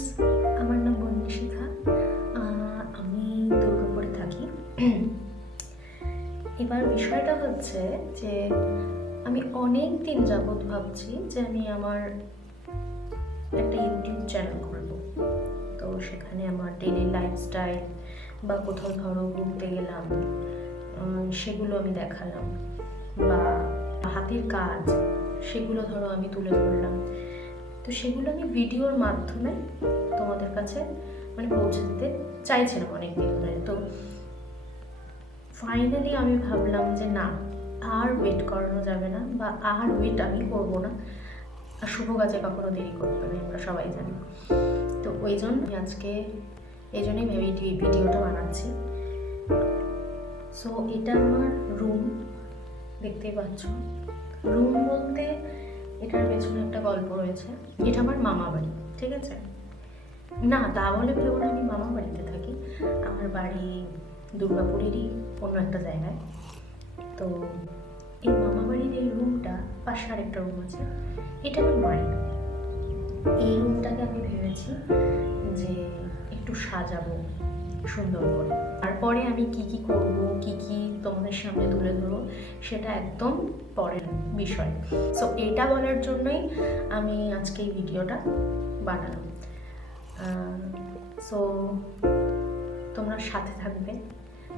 Friends, আমার নাম বন্দিশিখা। আমি দুর্গাপুরে থাকি। এবার বিষয়টা হচ্ছে যে আমি অনেক দিন যাবৎ ভাবছি যে আমি আমার একটা ইউটিউব চ্যানেল করব। তো সেখানে আমার ডেইলি লাইফস্টাইল বা কোথাও ধরো ঘুরতে গেলাম সেগুলো আমি দেখালাম, বা হাতের কাজ সেগুলো ধরো আমি তুলে ধরলাম। তো সেগুলো আমি ভিডিওর মাধ্যমে তোমাদের কাছে মানে পৌঁছে দিতে চাইছিলাম অনেক দিন ধরে। তো ফাইনালি আমি ভাবলাম যে না, আর ওয়েট করানো যাবে না, বা আর ওয়েট আমি করবো না। আর শুভ কাজে কখনো দেরি করতে হবে, আমরা সবাই জানি। তো ওই জন্য আজকে এই জন্যই ভেবে এই ভিডিওটা বানাচ্ছি। সো এটা আমার রুম, দেখতেই পাচ্ছ। রুম বলতে এটার পেছনে একটা গল্প রয়েছে। এটা আমার মামা বাড়ি, ঠিক আছে? না, তা বলে ভেবো না আমি মামা বাড়িতে থাকি। আমার বাড়ি দুর্গাপুরেরই অন্য একটা জায়গায়। তো এই মামা বাড়ির এই রুমটা, পাশে আরেকটা রুম আছে, এটা আমার মায়ের। এই রুমটাকে আমি ভেবেছি যে একটু সাজাবো সুন্দর করে। তারপরে আমি কি কি করব, কি কি তোমাদের সামনে তুলে ধরবো, সেটা একদম পরের বিষয়। সো এটা বলার জন্যই আমি আজকে এই ভিডিওটা বানালাম। সো তোমরা সাথে থাকবে,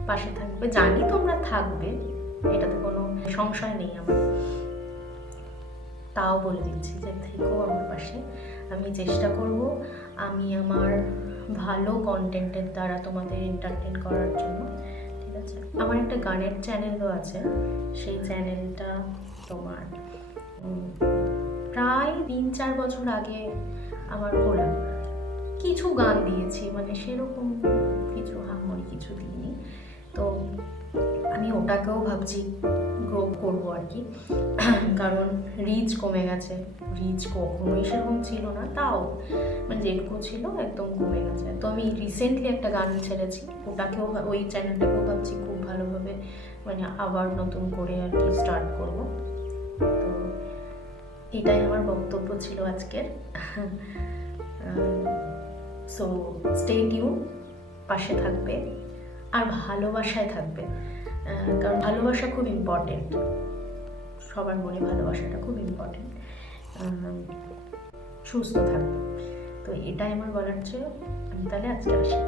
পাশে থাকবে, জানি তোমরা থাকবে, এটাতে কোনো সংশয় নেই আমার। তাও বলে দিচ্ছি যে থেকেও আমার পাশে। আমি চেষ্টা করব আমি আমার ভালো কন্টেন্টের দ্বারা তোমাদের এন্টারটেন করার জন্য, ঠিক আছে? আমার একটা গানের চ্যানেলও আছে। সেই চ্যানেলটা তোমার প্রায় 3-4 বছর আগে আমার খোলা। কিছু গান দিয়েছি, মানে সেরকম কিছু হামরি কিছু দিইনি। তো আমি ওটাকেও ভাবছি গ্রো করবো আর কি, কারণ রিচ কমে গেছে। রিচ কখনোই সেরকম ছিল না, তাও মানে যেটুকু ছিল একদম কমে গেছে। তো আমি রিসেন্টলি একটা গান ছেড়েছি, ওটাকেও ওই চ্যানেলটাকেও ভাবছি খুব ভালোভাবে মানে আবার নতুন করে আর কি স্টার্ট করব। তো এটাই আমার বক্তব্য ছিল আজকের। সো স্টে টিউন, পাশে থাকবে আর ভালোবাসায় থাকবে, কারণ ভালোবাসা খুব ইম্পর্টেন্ট। সবার মনে ভালোবাসাটা খুব ইম্পর্টেন্ট। সুস্থ থাকবে। তো এটাই আমার বলার ছিল। আমি তাহলে আজকে আসি।